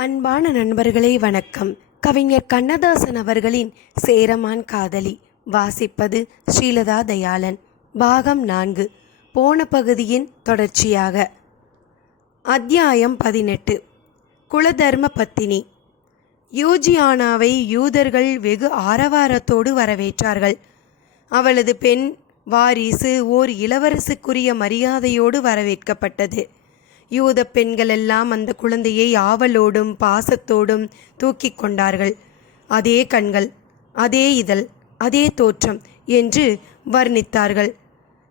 அன்பான நண்பர்களே வணக்கம். கவிஞர் கண்ணதாசன் அவர்களின் சேரமான் காதலி. வாசிப்பது ஸ்ரீலதா தயாளன். பாகம் நான்கு. போன பகுதியின் தொடர்ச்சியாக. அத்தியாயம் பதினெட்டு. குலதர்ம பத்தினி. யூஜியானாவை யூதர்கள் வெகு ஆரவாரத்தோடு வரவேற்றார்கள். அவளது பெண் வாரிசு ஓர் இளவரசுக்குரிய மரியாதையோடு வரவேற்கப்பட்டது. யூத பெண்களெல்லாம் அந்த குழந்தையை ஆவலோடும் பாசத்தோடும் தூக்கி கொண்டார்கள். அதே கண்கள் அதே இதழ் அதே தோற்றம் என்று வர்ணித்தார்கள்.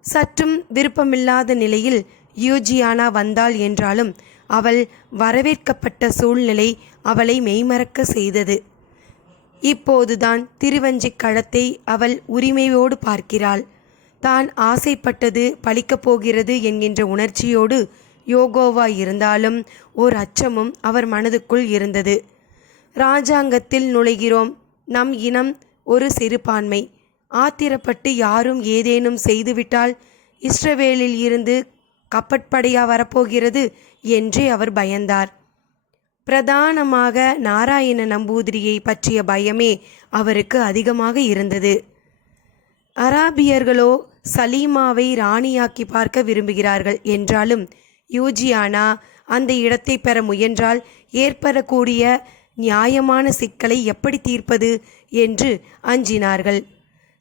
சற்றும் விருப்பமில்லாத நிலையில் யூஜியானா வந்தாள் என்றாலும் அவள் வரவேற்கப்பட்ட சூழ்நிலை அவளை மெய்மறக்க செய்தது. இப்போதுதான் திருவஞ்சிக் களத்தை அவள் உரிமையோடு பார்க்கிறாள். தான் ஆசைப்பட்டது பழிக்கப் போகிறது என்கின்ற உணர்ச்சியோடு யோகோவா இருந்தாலும் ஓர் அச்சமும் அவர் மனதுக்குள் இருந்தது. ராஜாங்கத்தில் நுழைகிறோம். நம் இனம் ஒரு சிறுபான்மை. ஆத்திரப்பட்டு யாரும் ஏதேனும் செய்துவிட்டால் இஸ்ரவேலில் இருந்து கப்பற்படையா வரப்போகிறது என்றே அவர் பயந்தார். பிரதானமாக நாராயண நம்பூதிரியை பற்றிய பயமே அவருக்கு அதிகமாக இருந்தது. அராபியர்களோ சலீமாவை ராணியாக்கி பார்க்க விரும்புகிறார்கள் என்றாலும் யூஜியானா அந்த இடத்தை பெற முயன்றால் ஏற்படக்கூடிய நியாயமான சிக்கலை எப்படி தீர்ப்பது என்று அஞ்சினார்கள்.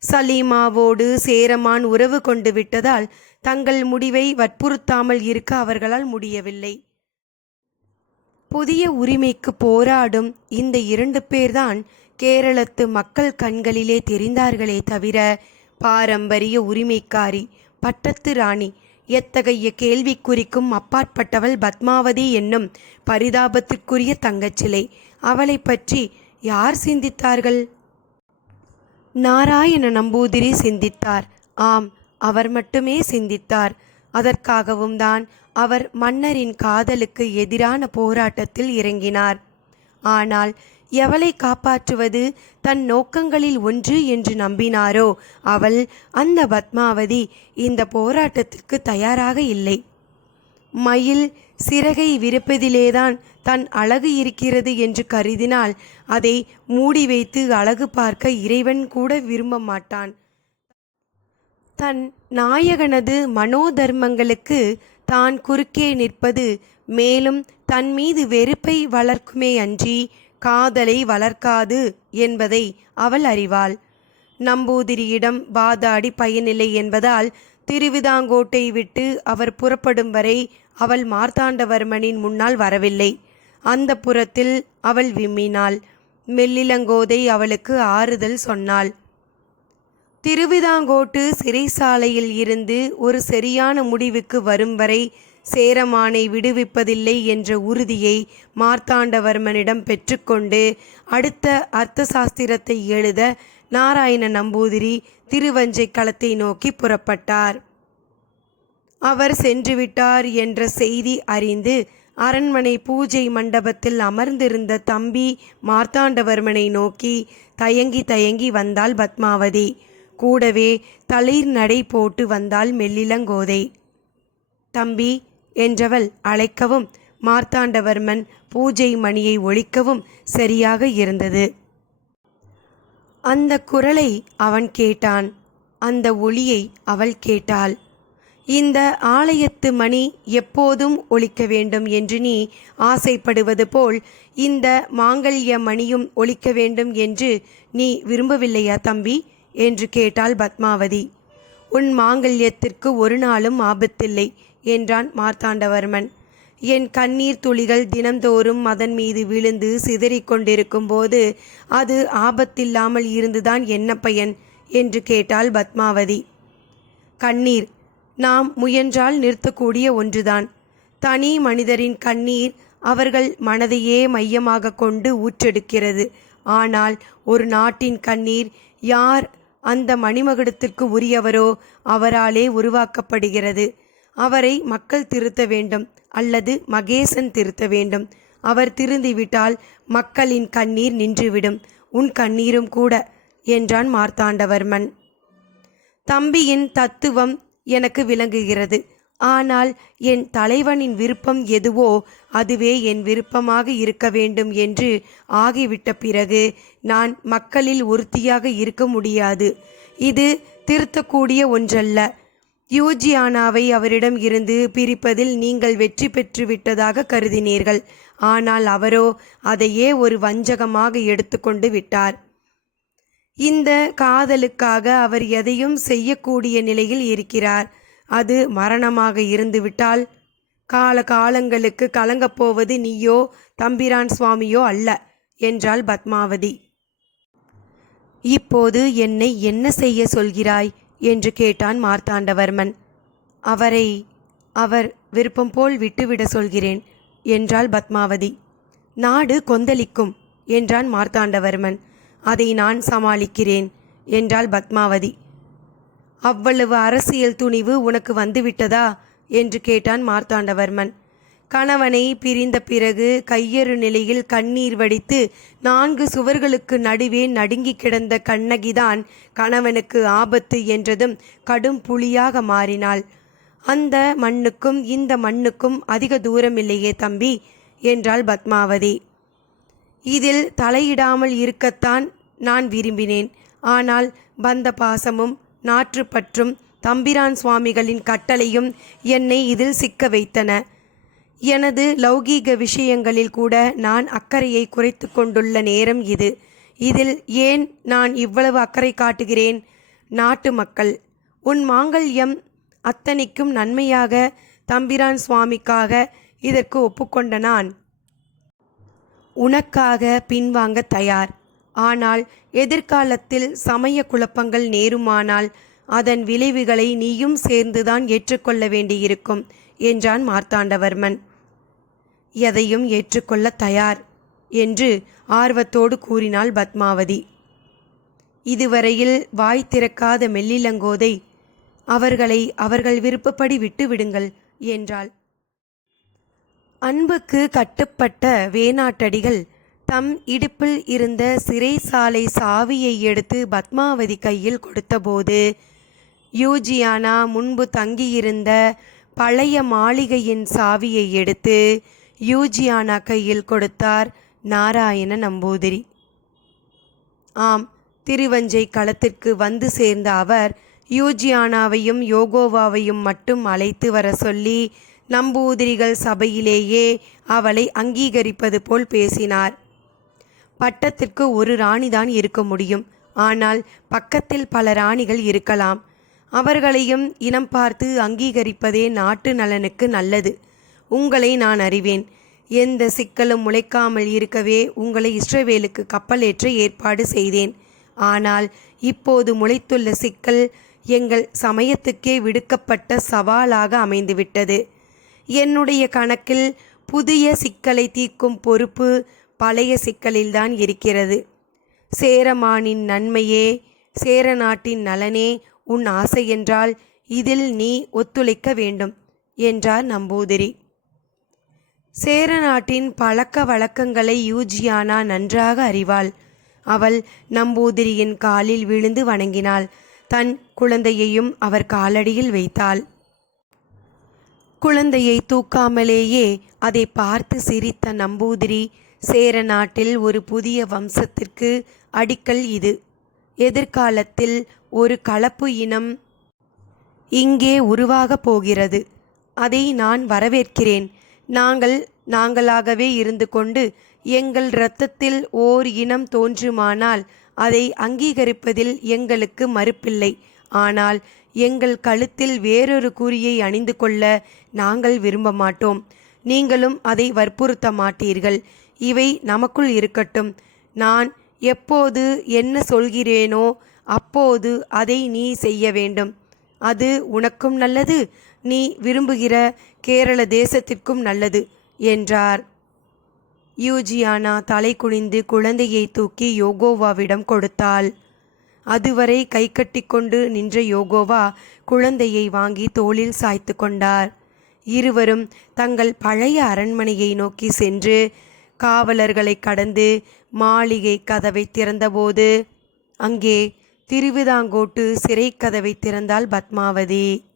சலீமாவோடு சேரமான் உறவு கொண்டு விட்டதால் தங்கள் முடிவை வற்புறுத்தாமல் இருக்க அவர்களால் முடியவில்லை. புதிய உரிமைக்கு போராடும் இந்த இரண்டு பேர்தான் கேரளத்து மக்கள் கண்களிலே தெரிந்தார்களே தவிர பாரம்பரிய உரிமைக்காரி பட்டத்து ராணி எத்தகைய கேள்விக்குறிக்கும் அப்பாற்பட்டவள் பத்மாவதி என்னும் பரிதாபத்திற்குரிய தங்கச்சிலை. அவளை பற்றி யார் சிந்தித்தார்கள்? நாராயண நம்பூதிரி சிந்தித்தார். ஆம் அவர் மட்டுமே சிந்தித்தார். அதற்காகவும் தான் அவர் மன்னரின் காதலுக்கு எதிரான போராட்டத்தில் இறங்கினார். ஆனால் எவளை காப்பாற்றுவது தன் நோக்கங்களில் ஒன்று என்று நம்பினாரோ அவள் அந்த பத்மாவதி இந்த போராட்டத்திற்கு தயாராக இல்லை. மயில் சிறகை விரிப்பதிலேதான் தன் அழகு இருக்கிறது என்று கருதினால் அதை மூடி வைத்து அழகு பார்க்க இறைவன் கூட விரும்ப மாட்டான். தன் நாயகனது மனோதர்மங்களுக்கு தான் குறுக்கே நிற்பது மேலும் தன் மீது வெறுப்பை வளர்க்குமே அன்றி காதலை வளர்க்காது என்பதை அவள் அறிவாள். நம்பூதிரியிடம் வாதாடி பயனில்லை என்பதால் திருவிதாங்கோட்டை விட்டு அவர் புறப்படும் வரை அவள் மார்த்தாண்டவர்மனின் முன்னால் வரவில்லை. அந்த புறத்தில் அவள் விம்மினாள். மெல்லிலங்கோதை அவளுக்கு ஆறுதல் சொன்னாள். திருவிதாங்கோட்டு சிறைசாலையில் இருந்து ஒரு சரியான முடிவுக்கு வரும் வரை சேரமானை விடுவிப்பதில்லை என்ற உறுதியை மார்த்தாண்டவர்மனிடம் பெற்றுக்கொண்டு அடுத்த அர்த்த சாஸ்திரத்தை எழுத நாராயண நம்பூதிரி திருவஞ்சை களத்தை நோக்கி புறப்பட்டார். அவர் சென்றுவிட்டார் என்ற செய்தி அறிந்து அரண்மனை பூஜை மண்டபத்தில் அமர்ந்திருந்த தம்பி மார்த்தாண்டவர்மனை நோக்கி தயங்கி தயங்கி வந்தாள் பத்மாவதி. கூடவே தளிர் நடை போட்டு வந்தாள் மெல்லிலங்கோதை தம்பி என்றவள் அழைக்கவும் மார்த்தாண்டவர்மன் பூஜை மணியை ஒழிக்கவும் சரியாக இருந்தது. அந்த குரலை அவன் கேட்டான். அந்த ஒளியை அவள் கேட்டாள். இந்த ஆலயத்து மணி எப்போதும் ஒழிக்க வேண்டும் என்று நீ ஆசைப்படுவது போல் இந்த மாங்கல்ய மணியும் ஒழிக்க வேண்டும் என்று நீ விரும்பவில்லையா தம்பி? என்று கேட்டாள் பத்மாவதி. உன் மாங்கல்யத்திற்கு ஒரு நாளும் ஆபத்தில்லை. என்றான் மார்த்தாண்டவர்மன். என் கண்ணீர் துளிகள் தினந்தோறும் அதன் மீது விழுந்து சிதறிக் கொண்டிருக்கும் போது அது ஆபத்தில்லாமல் இருந்துதான் என்ன பயன்? என்று கேட்டாள் பத்மாவதி. கண்ணீர் நாம் முயன்றால் நிறுத்தக்கூடிய ஒன்றுதான். தனி மனிதரின் கண்ணீர் அவர்கள் மனதையே மையமாக கொண்டு ஊற்றெடுக்கிறது. ஆனால் ஒரு நாட்டின் கண்ணீர் யார் அந்த மணிமகுடத்திற்கு உரியவரோ அவராலே உருவாக்கப்படுகிறது. அவரை மக்கள் திருத்த வேண்டும் அல்லது மகேசன் திருத்த வேண்டும். அவர் திருந்திவிட்டால் மக்களின் கண்ணீர் நின்றுவிடும். உன் கண்ணீரும் கூட என்றான் மார்த்தாண்டவர்மன். தம்பியின் தத்துவம் எனக்கு விளங்குகிறது. ஆனால் என் தலைவனின் விருப்பம் எதுவோ அதுவே என் விருப்பமாக இருக்க வேண்டும் என்று ஆகிவிட்ட பிறகு நான் மக்களில் ஒருத்தியாக இருக்க முடியாது. இது திருத்தக்கூடிய ஒன்றல்ல. யூஜியானாவை அவரிடம் இருந்து பிரிப்பதில் நீங்கள் வெற்றி பெற்று விட்டதாக கருதினீர்கள். ஆனால் அவரோ அதையே ஒரு வஞ்சகமாக எடுத்துக்கொண்டு விட்டார். இந்த காதலுக்காக அவர் எதையும் செய்யக்கூடிய நிலையில் இருக்கிறார். அது மரணமாக இருந்துவிட்டால் கால காலங்களுக்கு கலங்கப் போவது நீயோ தம்பிரான் சுவாமியோ அல்ல என்றாள் பத்மாவதி. இப்போது என்னை என்ன செய்ய சொல்கிறாய்? என்று கேட்டான் மார்த்தாண்டவர்மன். அவரை அவர் விருப்பம் போல் விட்டுவிட சொல்கிறேன் என்றாள் பத்மாவதி. நாடு கொந்தளிக்கும் என்றான் மார்த்தாண்டவர்மன். அதை நான் சமாளிக்கிறேன் என்றாள் பத்மாவதி. அவ்வளவு அரசியல் துணிவு உனக்கு வந்துவிட்டதா? என்று கேட்டான் மார்த்தாண்டவர்மன். கணவனை பிரிந்த பிறகு கையறு நிலையில் கண்ணீர் வடித்து நான்கு சுவர்களுக்கு நடுவே நடுங்கி கிடந்த கண்ணகிதான் கணவனுக்கு ஆபத்து என்றதும் கடும் புலியாக மாறினாள். அந்த மண்ணுக்கும் இந்த மண்ணுக்கும் அதிக தூரமில்லையே தம்பி என்றாள் பத்மாவதி. இதில் தலையிடாமல் இருக்கத்தான் நான் விரும்பினேன். ஆனால் பந்த பாசமும் நாற்றுப்பற்றும் தம்பிரான் சுவாமிகளின் கட்டளையும் என்னை இதில் சிக்க வைத்தன. எனது லௌகீக விஷயங்களில் கூட நான் அக்கறையை குறைத்து கொண்டுள்ள நேரம் இது. இதில் ஏன் நான் இவ்வளவு அக்கறை காட்டுகிறேன்? நாட்டு மக்கள் உன் மாங்கல்யம் அத்தனைக்கும் நன்மையாக தம்பிரான் சுவாமிக்காக இதற்கு ஒப்புக்கொண்ட நான். உனக்காக பின்வாங்க தயார். ஆனால் எதிர்காலத்தில் சமய குழப்பங்கள் நேருமானால் அதன் விளைவுகளை நீயும் சேர்ந்துதான் ஏற்றுக்கொள்ள வேண்டியிருக்கும் என்றான் மார்த்தாண்டவர்மன். எதையும் ஏற்றுக்கொள்ள தயார் என்று ஆர்வத்தோடு கூறினாள் பத்மாவதி. இதுவரையில் வாய் திறக்காத மெல்லிலங்கோதை அவர்களை அவர்கள் விருப்பப்படி விட்டுவிடுங்கள் என்றாள். அன்புக்கு கட்டுப்பட்ட வேணாட்டடிகள் தம் இடுப்பில் இருந்த சிறைசாலை சாவியை எடுத்து பத்மாவதி கையில் கொடுத்தபோது யூஜியானா முன்பு தங்கியிருந்த பழைய மாளிகையின் சாவியை எடுத்து யூஜியானா கையில் கொடுத்தார். நாராயண நம்பூதிரி. ஆம் திருவஞ்சை களத்திற்கு வந்து சேர்ந்த அவர் யூஜியானாவையும் யோகோவாவையும் மட்டும் அழைத்து வர சொல்லி நம்பூதிரிகள் சபையிலேயே அவளை அங்கீகரிப்பது போல் பேசினார். பட்டத்திற்கு ஒரு ராணிதான் இருக்க முடியும். ஆனால் பக்கத்தில் பல ராணிகள் இருக்கலாம். அவர்களையும் இனம் பார்த்து அங்கீகரிப்பதே நாட்டு நலனுக்கு நல்லது. உங்களை நான் அறிவேன். எந்த சிக்கலும் முளைக்காமல் இருக்கவே உங்களை இஸ்ரவேலுக்கு கப்பலேற்ற ஏற்பாடு செய்தேன். ஆனால் இப்போது முளைத்துள்ள சிக்கல் எங்கள் சமயத்துக்கே விடுக்கப்பட்ட சவாலாக அமைந்துவிட்டது. என்னுடைய கணக்கில் புதிய சிக்கலை தீர்க்கும் பொறுப்பு பழைய சிக்கலில்தான் இருக்கிறது. சேரமானின் நன்மையே சேர நாட்டின் நலனே உன் ஆசை என்றால் இதில் நீ ஒத்துழைக்க வேண்டும் என்றார் நம்பூதிரி. சேர நாட்டின் பழக்க வழக்கங்களை யூஜியானா நன்றாக அறிவாள். அவள் நம்பூதிரியின் காலில் விழுந்து வணங்கினாள். தன் குழந்தையையும் அவர் காலடியில் வைத்தாள். குழந்தையை தூக்காமலேயே அதை பார்த்து சிரித்த நம்பூதிரி சேர நாட்டில் ஒரு புதிய வம்சத்திற்கு அடிக்கல் இது. எதிர்காலத்தில் ஒரு கலப்பு இனம் இங்கே உருவாகப் போகிறது. அதை நான் வரவேற்கிறேன். நாங்கள் நாங்களாகவே இருந்து கொண்டு எங்கள் இரத்தத்தில் ஓர் இனம் தோன்றுமானால் அதை அங்கீகரிப்பதில் எங்களுக்கு மறுப்பில்லை. ஆனால் எங்கள் கழுத்தில் வேறொரு குறியை அணிந்து கொள்ள நாங்கள் விரும்ப மாட்டோம் நீங்களும் அதை வற்புறுத்த மாட்டீர்கள் இவை நமக்குள் இருக்கட்டும். நான் எப்போது என்ன சொல்கிறேனோ அப்போது அதை நீ செய்ய வேண்டும். அது உனக்கும் நல்லது நீ விரும்புகிற கேரள தேசத்திற்கும் நல்லது என்றார். யூஜியானா தலை குனிந்து குழந்தையை தூக்கி யோகோவாவிடம் கொடுத்தாள். அதுவரை கை கட்டிக்கொண்டு நின்ற யோகோவா குழந்தையை வாங்கி தோளில் சாய்த்து கொண்டார். இருவரும் தங்கள் பழைய அரண்மனையை நோக்கி சென்று காவலர்களை கடந்து மாளிகை கதவை திறந்தபோது அங்கே திருவிதாங்கோட்டு சிறை கதவை திறந்தாள் பத்மாவதி.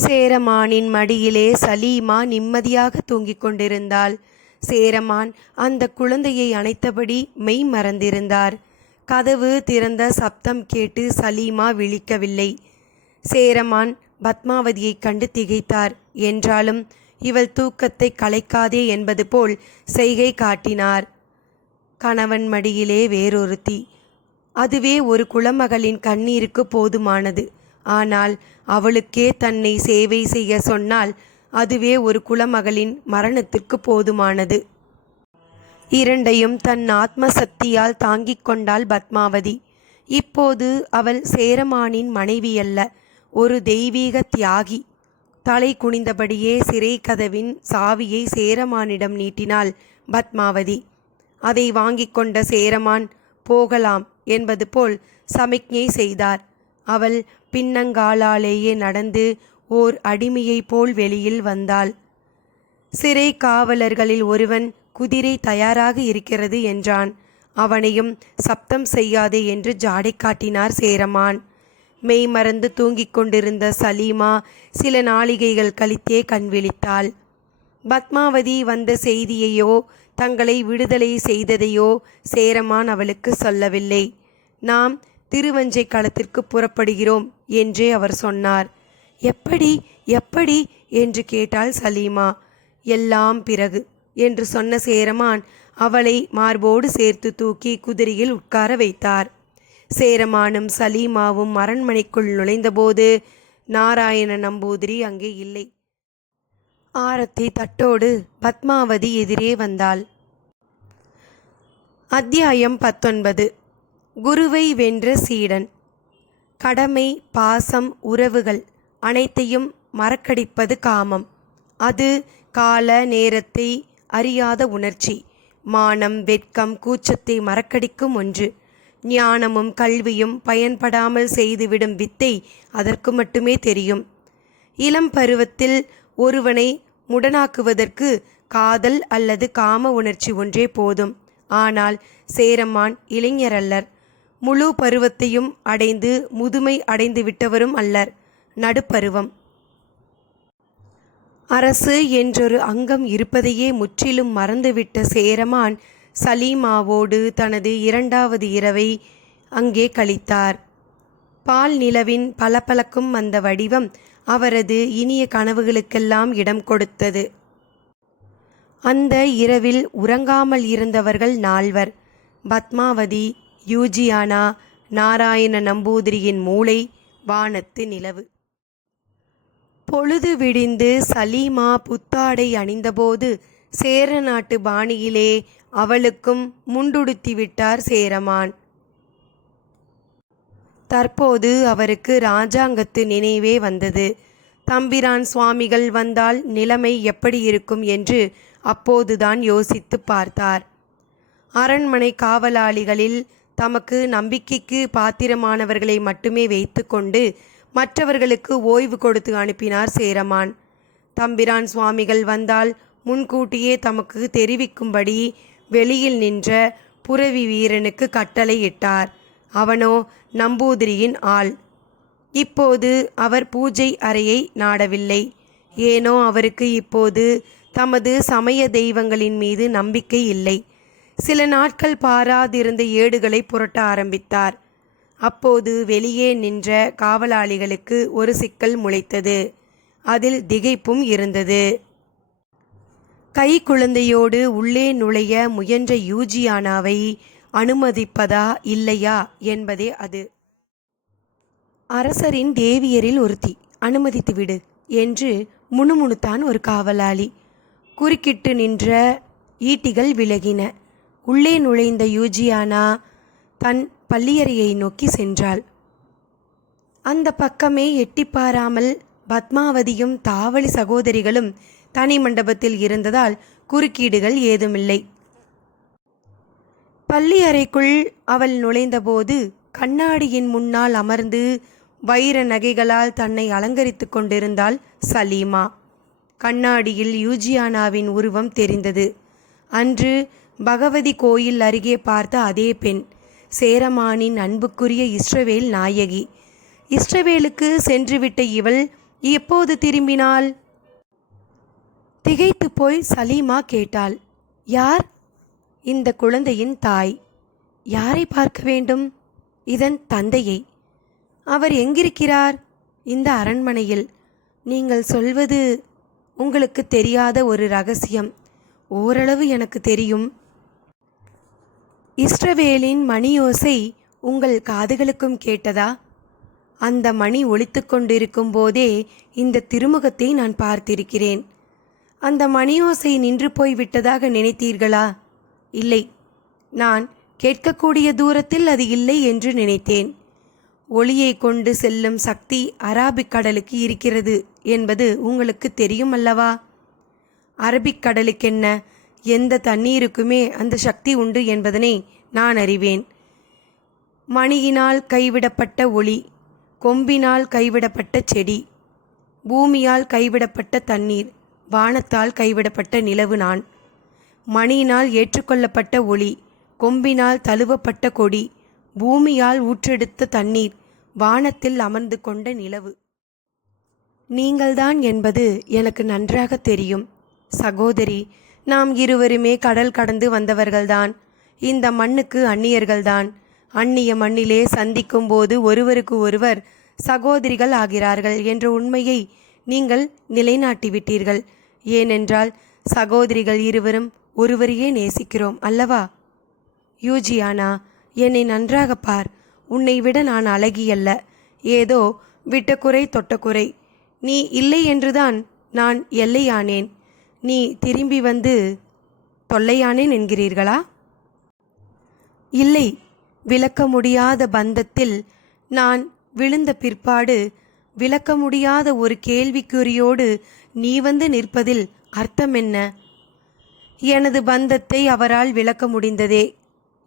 சேரமானின் மடியிலே சலீமா நிம்மதியாக தூங்கிக் கொண்டிருந்தாள். சேரமான் அந்த குழந்தையை அணைத்தபடி மெய் மறந்திருந்தார். கதவு திறந்த சப்தம் கேட்டு சலீமா விழிக்கவில்லை. சேரமான் பத்மாவதியைக் கண்டு திகைத்தார். என்றாலும் இவள் தூக்கத்தை கலைக்காதே என்பது போல் செய்கை காட்டினார். கணவன் மடியிலே வேறொருத்தி. அதுவே ஒரு குலமகளின் கண்ணீருக்கு போதுமானது. ஆனால் அவளுக்கே தன்னை சேவை செய்ய சொன்னால் அதுவே ஒரு குலமகளின் மரணத்திற்கு போதுமானது. இரண்டையும் தன் ஆத்ம சக்தியால் தாங்கிக் கொண்டாள் பத்மாவதி. இப்போது அவள் சேரமானின் மனைவியல்ல ஒரு தெய்வீக தியாகி. தலை குனிந்தபடியே சிறை கதவின் சாவியை சேரமானிடம் நீட்டினாள் பத்மாவதி. அதை வாங்கிக் கொண்ட சேரமான் போகலாம் என்பது போல் சமிக்ஞை செய்தார். அவள் பின்னங்காலாலேயே நடந்து ஓர் அடிமையைப் போல் வெளியில் வந்தாள். சிறை காவலர்களில் ஒருவன் குதிரை தயாராக இருக்கிறது என்றான். அவனையும் சப்தம் செய்யாதே என்று ஜாடை காட்டினார் சேரமான். மெய் மறந்து தூங்கிக் கொண்டிருந்த சலீமா சில நாளிகைகள் கழித்தே கண் விழித்தாள். பத்மாவதி வந்த செய்தியையோ தங்களை விடுதலை செய்ததையோ சேரமான் அவளுக்கு சொல்லவில்லை. நாம் திருவஞ்சை களத்திற்கு புறப்படுகிறோம் என்றே அவர் சொன்னார். எப்படி எப்படி என்று கேட்டாள் சலீமா. எல்லாம் பிறகு என்று சொன்ன சேரமான் அவளை மார்போடு சேர்த்து தூக்கி குதிரையில் உட்கார வைத்தார். சேரமானும் சலீமாவும் அரண்மனைக்குள் நுழைந்தபோது நாராயண நம்பூதிரி அங்கே இல்லை. ஆரத்தி தட்டோடு பத்மாவதி எதிரே வந்தாள். அத்தியாயம் பத்தொன்பது. குருவை வென்ற சீடன். கடமை பாசம் உறவுகள் அனைத்தையும் மறக்கடிப்பது காமம். அது கால நேரத்தை அறியாத உணர்ச்சி. மானம் வெட்கம் கூச்சத்தை மறக்கடிக்கும் ஒன்று. ஞானமும் கல்வியும் பயன்படாமல் செய்துவிடும் வித்தை அதற்கு மட்டுமே தெரியும். இளம் பருவத்தில் ஒருவனை முடனாக்குவதற்கு காதல் அல்லது காம உணர்ச்சி ஒன்றே போதும். ஆனால் சேரமான் இளைஞரல்லர். முழு பருவத்தையும் அடைந்து முதுமை அடைந்து விட்டவரும் அல்லர். நடுப்பருவம். அரசு என்றொரு அங்கம் இருப்பதையே முற்றிலும் மறந்துவிட்ட சேரமான் சலீமாவோடு தனது இரண்டாவது இரவை அங்கே கழித்தார். பால் நிலவின் பளபளக்கும் அந்த வடிவம் அவரது இனிய கனவுகளுக்கெல்லாம் இடம் கொடுத்தது. அந்த இரவில் உறங்காமல் இருந்தவர்கள் நால்வர். பத்மாவதி யூஜியானா நாராயண நம்பூதிரியின் மூளை வானத்து நிலவு. பொழுது விடிந்து சலீமா புத்தாடை அணிந்தபோது சேர நாட்டு பாணியிலே அவளுக்கும் முண்டுடுத்தி விட்டார் சேரமான். தற்போது அவருக்கு ராஜாங்கத்து நினைவே வந்தது. தம்பிரான் சுவாமிகள் வந்தால் நிலைமை எப்படி இருக்கும் என்று அப்போதுதான் யோசித்து பார்த்தார். அரண்மனை காவலாளிகளில் தமக்கு நம்பிக்கைக்கு பாத்திரமானவர்களை மட்டுமே வைத்துக்கொண்டு மற்றவர்களுக்கு ஓய்வு கொடுத்து அனுப்பினார் சேரமான். தம்பிரான் சுவாமிகள் வந்தால் முன்கூட்டியே தமக்கு தெரிவிக்கும்படி வெளியில் நின்ற புரவி வீரனுக்கு கட்டளையிட்டார் அவனோ நம்பூதிரியின் ஆள். இப்போது அவர் பூஜை அறையை நாடவில்லை. ஏனோ அவருக்கு இப்போது தமது சமய தெய்வங்களின் மீது நம்பிக்கை இல்லை. சில நாட்கள் பாராதிருந்த ஏடுகளை புரட்ட ஆரம்பித்தார். அப்போது வெளியே நின்ற காவலாளிகளுக்கு ஒரு சிக்கல் முளைத்தது. அதில் திகைப்பும் இருந்தது. கை குழந்தையோடு உள்ளே நுழைய முயன்ற யூஜியானாவை அனுமதிப்பதா இல்லையா என்பதே அது. அரசரின் தேவியரில் ஒருத்தி அனுமதித்து விடு என்று முணுமுணுத்தான் ஒரு காவலாளி. குறுக்கிட்டு நின்ற ஈட்டிகள் விலகின. உள்ளே நுழைந்த யூஜியானா தன் பள்ளியறையை நோக்கி சென்றாள். அந்த பக்கமே எட்டிப்பாராமல் பத்மாவதியும் தாவளி சகோதரிகளும் தனி மண்டபத்தில் இருந்ததால் குறுக்கீடுகள் ஏதுமில்லை. பள்ளி அறைக்குள் அவள் நுழைந்தபோது கண்ணாடியின் முன்னால் அமர்ந்து வைர நகைகளால் தன்னை அலங்கரித்து கொண்டிருந்தாள் சலீமா. கண்ணாடியில் யூஜியானாவின் உருவம் தெரிந்தது. அன்று பகவதி கோயில் அருகே பார்த்த அதே பெண் சேரமானின் அன்புக்குரிய இஸ்ரவேல் நாயகி. இஸ்ரவேலுக்கு சென்றுவிட்ட இவள் எப்போது திரும்பினாள்? திகைத்து போய் சலீமா கேட்டாள் யார்? இந்த குழந்தையின் தாய். யாரை பார்க்க வேண்டும்? இதன் தந்தையை. அவர் எங்கிருக்கிறார்? இந்த அரண்மனையில். நீங்கள் சொல்வது உங்களுக்கு தெரியாத ஒரு ரகசியம். ஓரளவு எனக்கு தெரியும். இஸ்ரவேலின் மணியோசை உங்கள் காதுகளுக்கும் கேட்டதா? அந்த மணி ஒழித்து கொண்டிருக்கும் போதே இந்த திருமுகத்தை நான் பார்த்திருக்கிறேன். அந்த மணியோசை நின்று போய் விட்டதாக நினைத்தீர்களா? இல்லை. நான் கேட்கக்கூடிய தூரத்தில் அது இல்லை என்று நினைத்தேன். ஒளியை கொண்டு செல்லும் சக்தி அராபிக் கடலுக்கு இருக்கிறது என்பது உங்களுக்கு தெரியும் அல்லவா? அரபிக் கடலுக்கென்ன எந்த தண்ணீருக்குமே அந்த சக்தி உண்டு என்பதனை நான் அறிவேன். மணியினால் கைவிடப்பட்ட ஒளி கொம்பினால் கைவிடப்பட்ட செடி பூமியால் கைவிடப்பட்ட தண்ணீர் வானத்தால் கைவிடப்பட்ட நிலவு நான். மணியினால் ஏற்றுக்கொள்ளப்பட்ட ஒளி கொம்பினால் தழுவப்பட்ட கொடி பூமியால் ஊற்றெடுத்த தண்ணீர் வானத்தில் அமர்ந்து கொண்ட நிலவு. நீங்கள்தான் என்பது எனக்கு நன்றாக தெரியும். சகோதரி நாம் இருவருமே கடல் கடந்து வந்தவர்கள்தான். இந்த மண்ணுக்கு அந்நியர்கள்தான். அந்நிய மண்ணிலே சந்திக்கும் போது ஒருவருக்கு ஒருவர் சகோதரிகள் ஆகிறார்கள் என்ற உண்மையை நீங்கள் நிலைநாட்டிவிட்டீர்கள். ஏனென்றால் சகோதரிகள் இருவரும் ஒருவரையே நேசிக்கிறோம் அல்லவா? யூஜியானா என்னை நன்றாக பார். உன்னை விட நான் அழகியல்ல. ஏதோ விட்ட குறை நீ இல்லை என்றுதான் நான் எல்லையானேன். நீ திரும்பி வந்து தொல்லையானேன் என்கிறீர்களா? இல்லை விளக்க முடியாத பந்தத்தில் நான் விழுந்த பிற்பாடு விளக்க முடியாத ஒரு கேள்விக்குறியோடு நீ வந்து நிற்பதில் அர்த்தம் என்ன? எனது பந்தத்தை அவரால் விளக்க முடிந்ததே.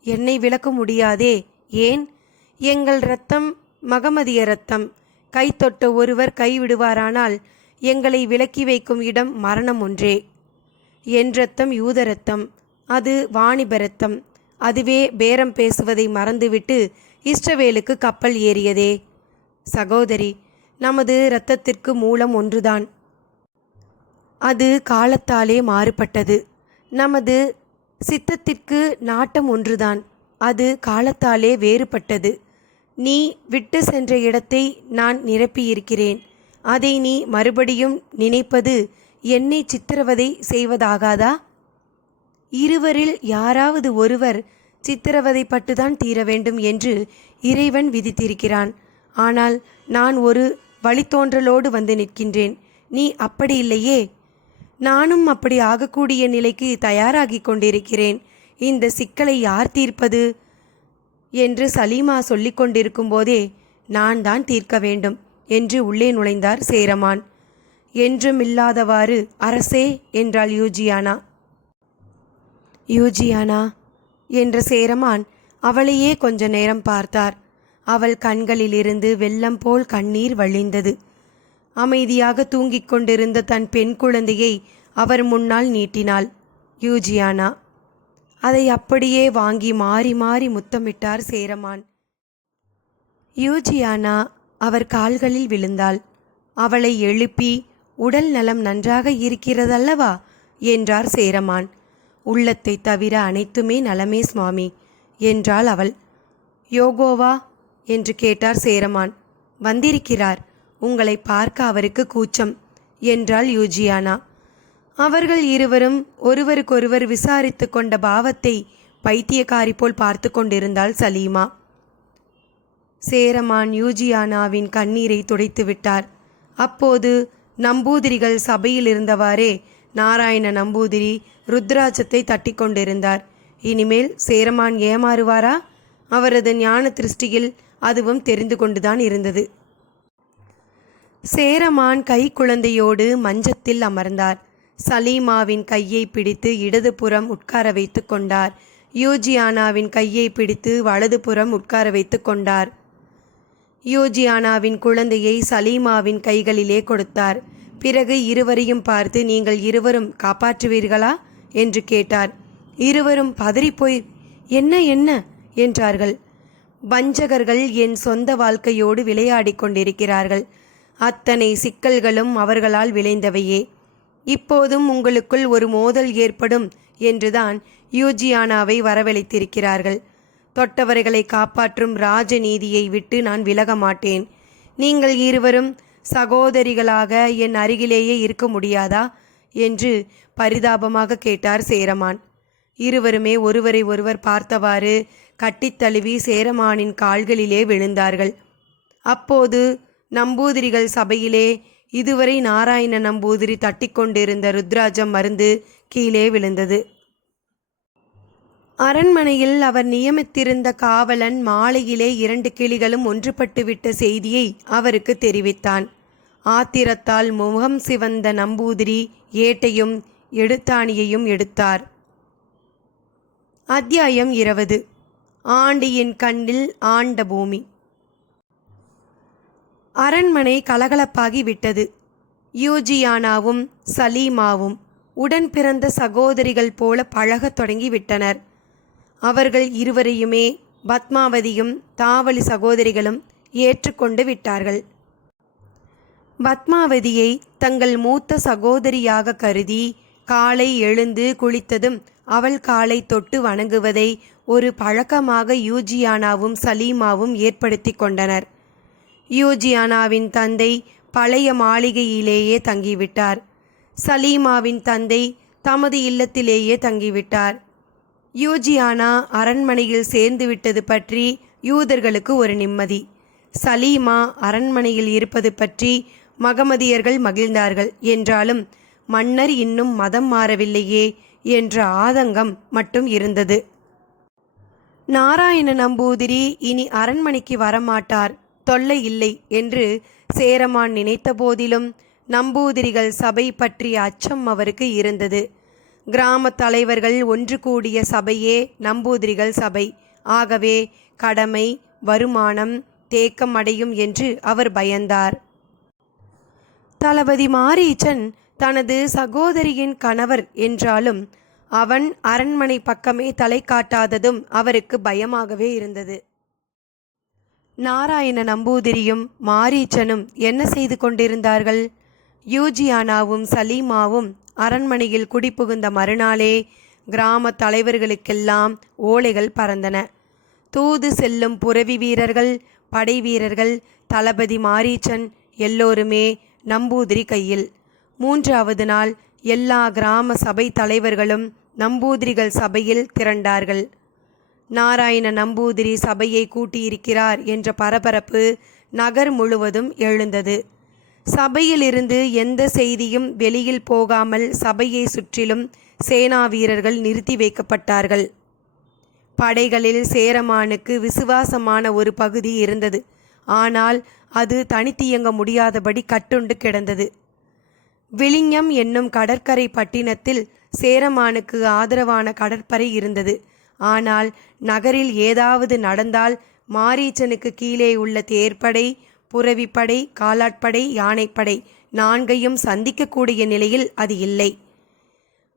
என்னை விளக்க முடியாதே. ஏன்? எங்கள் இரத்தம் மகமதிய இரத்தம். கைத்தொட்ட ஒருவர் கைவிடுவாரானால் எங்களை விலக்கி வைக்கும் இடம் மரணம் ஒன்றே. என் ரத்தம் யூத ரத்தம் அது வாணிப ரத்தம் அதுவே பேரம் பேசுவதை மறந்துவிட்டு இஷ்டவேலுக்கு கப்பல் ஏறியதே. சகோதரி நமது இரத்தத்திற்கு மூலம் ஒன்றுதான். அது காலத்தாலே மாறுபட்டது. நமது சித்தத்திற்கு நாட்டம் ஒன்றுதான். அது காலத்தாலே வேறுபட்டது. நீ விட்டு சென்ற இடத்தை நான் நிரப்பியிருக்கிறேன். அதை நீ மறுபடியும் நினைப்பது என்னை சித்திரவதை செய்வதாகாதா? இருவரில் யாராவது ஒருவர் சித்திரவதைப்பட்டுதான் தீர வேண்டும் என்று இறைவன் விதித்திருக்கிறான். ஆனால் நான் ஒரு வழித்தோன்றலோடு வந்து நிற்கின்றேன். நீ அப்படி இல்லையே. நானும் அப்படி ஆகக்கூடிய நிலைக்கு தயாராகி கொண்டிருக்கிறேன். இந்த சிக்கலை யார் தீர்ப்பது? என்று சலீமா சொல்லிக் கொண்டிருக்கும் போதே நான் தான் தீர்க்க வேண்டும் என்று உள்ளே நுழைந்தார் சேரமான். என்றும் இல்லாதவாறு அரசே என்றாள் யூஜியானா. யூஜியானா என்ற சேரமான் அவளையே கொஞ்ச நேரம் பார்த்தார். அவள் கண்களிலிருந்து வெள்ளம் போல் கண்ணீர் வழிந்தது. அமைதியாக தூங்கிக் கொண்டிருந்த தன் பெண் குழந்தையை அவர் முன்னால் நீட்டினாள். யூஜியானா அதை அப்படியே வாங்கி மாறி மாறி முத்தமிட்டார் சேரமான். யூஜியானா அவர் கால்களில் விழுந்தாள். அவளை எழுப்பி உடல் நலம் நன்றாக இருக்கிறதல்லவா? என்றார் சேரமான். உள்ளத்தை தவிர அனைத்துமே நலமே சுவாமி என்றாள் அவள். யோகோவா? என்று கேட்டார் சேரமான். வந்திருக்கிறார். உங்களை பார்க்க அவருக்கு கூச்சம் என்றாள் யூஜியானா. அவர்கள் இருவரும் ஒருவருக்கொருவர் விசாரித்து கொண்ட பாவத்தை பைத்தியக்காரி போல் பார்த்து கொண்டிருந்தாள் சலீமா. சேரமான் யூஜியானாவின் கண்ணீரை துடைத்து விட்டார். அப்போது நம்பூதிரிகள் சபையில் இருந்தவாறே நாராயண நம்பூதிரி ருத்ராட்சத்தை தட்டி கொண்டிருந்தார் இனிமேல் சேரமான் ஏமாறுவாரா? அவரது ஞான திருஷ்டியில் அதுவும் தெரிந்து கொண்டுதான் இருந்தது. சேரமான் கை குழந்தையோடு மஞ்சத்தில் அமர்ந்தார். சலீமாவின் கையை பிடித்து இடதுபுறம் உட்கார வைத்து கொண்டார். யூஜியானாவின் கையை பிடித்து வலதுபுறம் உட்கார வைத்து கொண்டார். யூஜியானாவின் குழந்தையை சலீமாவின் கைகளிலே கொடுத்தார். பிறகு இருவரையும் பார்த்து நீங்கள் இருவரும் காப்பாற்றுவீர்களா? என்று கேட்டார். இருவரும் பதறிப்போய் என்ன என்ன? என்றார்கள். வஞ்சகர்கள் என் சொந்த வாழ்க்கையோடு விளையாடிக் கொண்டிருக்கிறார்கள். அத்தனை சிக்கல்களும் அவர்களால் விளைந்தவையே. இப்போதும் உங்களுக்குள் ஒரு மோதல் ஏற்படும் என்றுதான் யூஜியானாவை வரவழைத்திருக்கிறார்கள். தொட்டவர்களை காப்பாற்றும் ராஜநீதியை விட்டு நான் விலக மாட்டேன். நீங்கள் இருவரும் சகோதரிகளாக என் அருகிலேயே இருக்க முடியாதா? என்று பரிதாபமாக கேட்டார் சேரமான். இருவருமே ஒருவரை ஒருவர் பார்த்தவாறு கட்டித்தழுவி சேரமானின் கால்களிலே விழுந்தார்கள். அப்போது நம்பூதிரிகள் சபையிலே இதுவரை நாராயண நம்பூதிரி தட்டிக்கொண்டிருந்த ருத்ராஜம் மருந்து கீழே விழுந்தது. அரண்மனையில் அவர் நியமித்திருந்த காவலன் மாலையிலே இரண்டு கிளிகளும் ஒன்றுபட்டுவிட்ட செய்தியை அவருக்கு தெரிவித்தான். ஆத்திரத்தால் முகம் சிவந்த நம்பூதிரி ஏட்டையும் எடுத்தாணியையும் எடுத்தார். அத்தியாயம் இருபது. ஆண்டியின் கண்ணில் ஆண்ட பூமி. அரண்மனை கலகலப்பாகி விட்டது யூஜியானாவும் சலீமாவும் உடன் பிறந்த சகோதரிகள் போல பழகத் தொடங்கி விட்டனர் அவர்கள் இருவரையுமே பத்மாவதியும் தாவளி சகோதரிகளும் ஏற்றுக்கொண்டு விட்டார்கள். பத்மாவதியை தங்கள் மூத்த சகோதரியாக கருதி காலை எழுந்து குளித்ததும் அவள் காலை தொட்டு வணங்குவதை ஒரு பழக்கமாக யூஜியானாவும் சலீமாவும் ஏற்படுத்தி கொண்டனர். யூஜியானாவின் தந்தை பழைய மாளிகையிலேயே தங்கிவிட்டார். சலீமாவின் தந்தை தமது இல்லத்திலேயே தங்கிவிட்டார். யூஜியானா அரண்மனையில் சேர்ந்து விட்டது பற்றி யூதர்களுக்கு ஒரு நிம்மதி. சலீமா அரண்மனையில் இருப்பது பற்றி மகமதியர்கள் மகிழ்ந்தார்கள். என்றாலும் மன்னர் இன்னும் மதம் மாறவில்லையே என்ற ஆதங்கம் மட்டும் இருந்தது. நாராயண நம்பூதிரி இனி அரண்மனைக்கு வரமாட்டார். தொல்லை இல்லை என்று சேரமான் நினைத்த போதிலும் நம்பூதிரிகள் சபை பற்றிய அச்சம் அவருக்கு இருந்தது. கிராம தலைவர்கள் ஒன்று கூடிய சபையே நம்பூதிரிகள் சபை. ஆகவே கடமை வருமானம் தேக்கம் அடையும் என்று அவர் பயந்தார். தளபதி மாரீச்சன் தனது சகோதரியின் கணவர் என்றாலும் அவன் அரண்மனை பக்கமே தலை காட்டாததும் அவருக்கு பயமாகவே இருந்தது. நாராயண நம்பூதிரியும் மாரீச்சனும் என்ன செய்து கொண்டிருந்தார்கள்? யூஜியானாவும் சலீமாவும் அரண்மனையில் குடிபுகுந்த மறுநாளே கிராம தலைவர்களுக்கெல்லாம் ஓலைகள் பறந்தன. தூது செல்லும் புரவி வீரர்கள் படை வீரர்கள் தளபதி மாரீச்சன் எல்லோருமே நம்பூதிரி கையில். மூன்றாவது நாள் எல்லா கிராம சபை தலைவர்களும் நம்பூதிரிகள் சபையில் திரண்டார்கள். நாராயண நம்பூதிரி சபையை கூட்டியிருக்கிறார் என்ற பரபரப்பு நகர் முழுவதும் எழுந்தது. சபையிலிருந்து எந்த செய்தியும் வெளியில் போகாமல் சபையை சுற்றிலும் சேனா வீரர்கள் நிறுத்தி வைக்கப்பட்டார்கள். படைகளில் சேரமானுக்கு விசுவாசமான ஒரு பகுதி இருந்தது. ஆனால் அது தனித்தியங்க முடியாதபடி கட்டுண்டு கிடந்தது. விழிஞம் என்னும் கடற்கரை பட்டினத்தில் சேரமானுக்கு ஆதரவான கடற்படை இருந்தது. ஆனால் நகரில் ஏதாவது நடந்தால் மாரீச்சனுக்கு கீழே உள்ள தேர்ப்படை புறவிப்படை காலாட்படை யானைப்படை நான்கையும் சந்திக்கக்கூடிய நிலையில் அது இல்லை.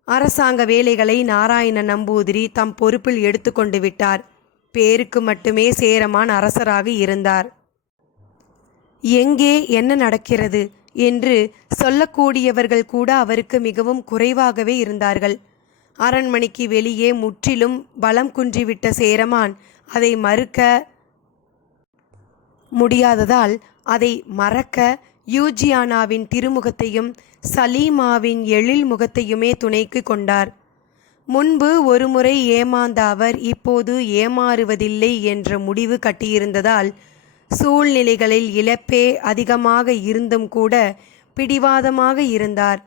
அரசாங்க வேலைகளை நாராயண நம்பூதிரி தம் பொறுப்பில் எடுத்துக்கொண்டு விட்டார். பேருக்கு மட்டுமே சேரமான் அரசராக இருந்தார். எங்கே என்ன நடக்கிறது என்று சொல்லக்கூடியவர்கள் கூட அவருக்கு மிகவும் குறைவாகவே இருந்தார்கள். அரண்மனைக்கு வெளியே முற்றிலும் பலம் குன்றிவிட்ட சேரமான் அதை மறுக்க முடியாததால் அதை மறக்க யூஜியானாவின் திருமுகத்தையும் சலீமாவின் எழில் முகத்தையுமே துணைக்கு கொண்டார். முன்பு ஒருமுறை ஏமாந்த அவர் இப்போது ஏமாறுவதில்லை என்ற முடிவு கட்டியிருந்ததால் சூழ்நிலைகளில் இழப்பே அதிகமாக இருந்தும் கூட பிடிவாதமாக இருந்தார்.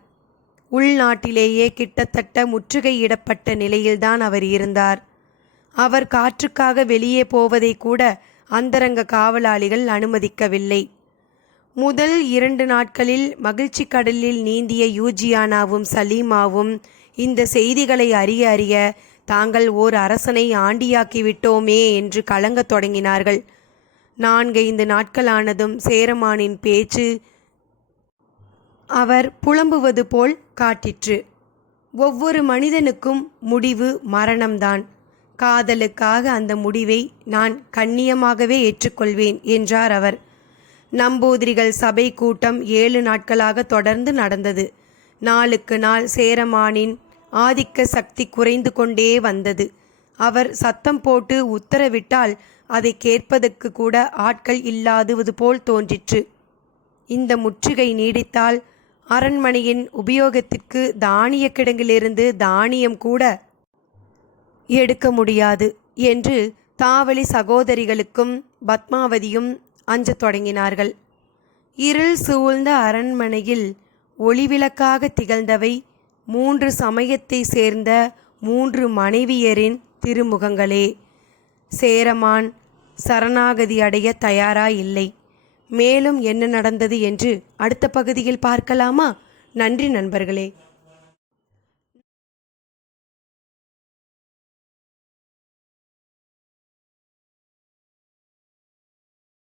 உள்நாட்டிலேயே கிட்டத்தட்ட முற்றுகையிடப்பட்ட நிலையில்தான் அவர் இருந்தார். அவர் காற்றுக்காக வெளியே போவதை கூட அந்தரங்க காவலாளிகள் அனுமதிக்கவில்லை. முதல் இரண்டு நாட்களில் மகிழ்ச்சி கடலில் நீந்திய யூஜியானாவும் சலீமாவும் இந்த செய்திகளை அறிய அறிய தாங்கள் ஓர் அரசனை ஆண்டியாக்கிவிட்டோமே என்று கலங்கத் தொடங்கினார்கள். நான்கைந்து நாட்களானதும் சேரமானின் பேச்சு அவர் புலம்புவது போல் காட்டிற்று. ஒவ்வொரு மனிதனுக்கும் முடிவு மரணம்தான். காதலுக்காக அந்த முடிவை நான் கண்ணியமாகவே ஏற்றுக்கொள்வேன் என்றார் அவர். நம்பூதிரிகள் சபை கூட்டம் ஏழு நாட்களாக தொடர்ந்து நடந்தது. நாளுக்கு நாள் சேரமானின் ஆதிக்க சக்தி குறைந்து கொண்டே வந்தது. அவர் சத்தம் போட்டு உத்தரவிட்டால் அதை கேட்பதற்கு கூட ஆட்கள் இல்லாதுவது போல் தோன்றிற்று. இந்த முற்றுகை நீடித்தால் அரண்மனையின் உபயோகத்திற்கு தானிய கிடங்கிலிருந்து தானியம் கூட எடுக்க முடியாது என்று தாவளி சகோதரிகளுக்கும் பத்மாவதியும் அஞ்சத் தொடங்கினார்கள். இருள் சூழ்ந்த அரண்மனையில் ஒளிவிளக்காக திகழ்ந்தவை மூன்று சமயத்தை சேர்ந்த மூன்று மனைவியரின் திருமுகங்களே. சேரமான் சரணாகதி அடைய தயாராயில்லை. மேலும் என்ன நடந்தது என்று அடுத்த பகுதியில் பார்க்கலாமா? நன்றி நண்பர்களே.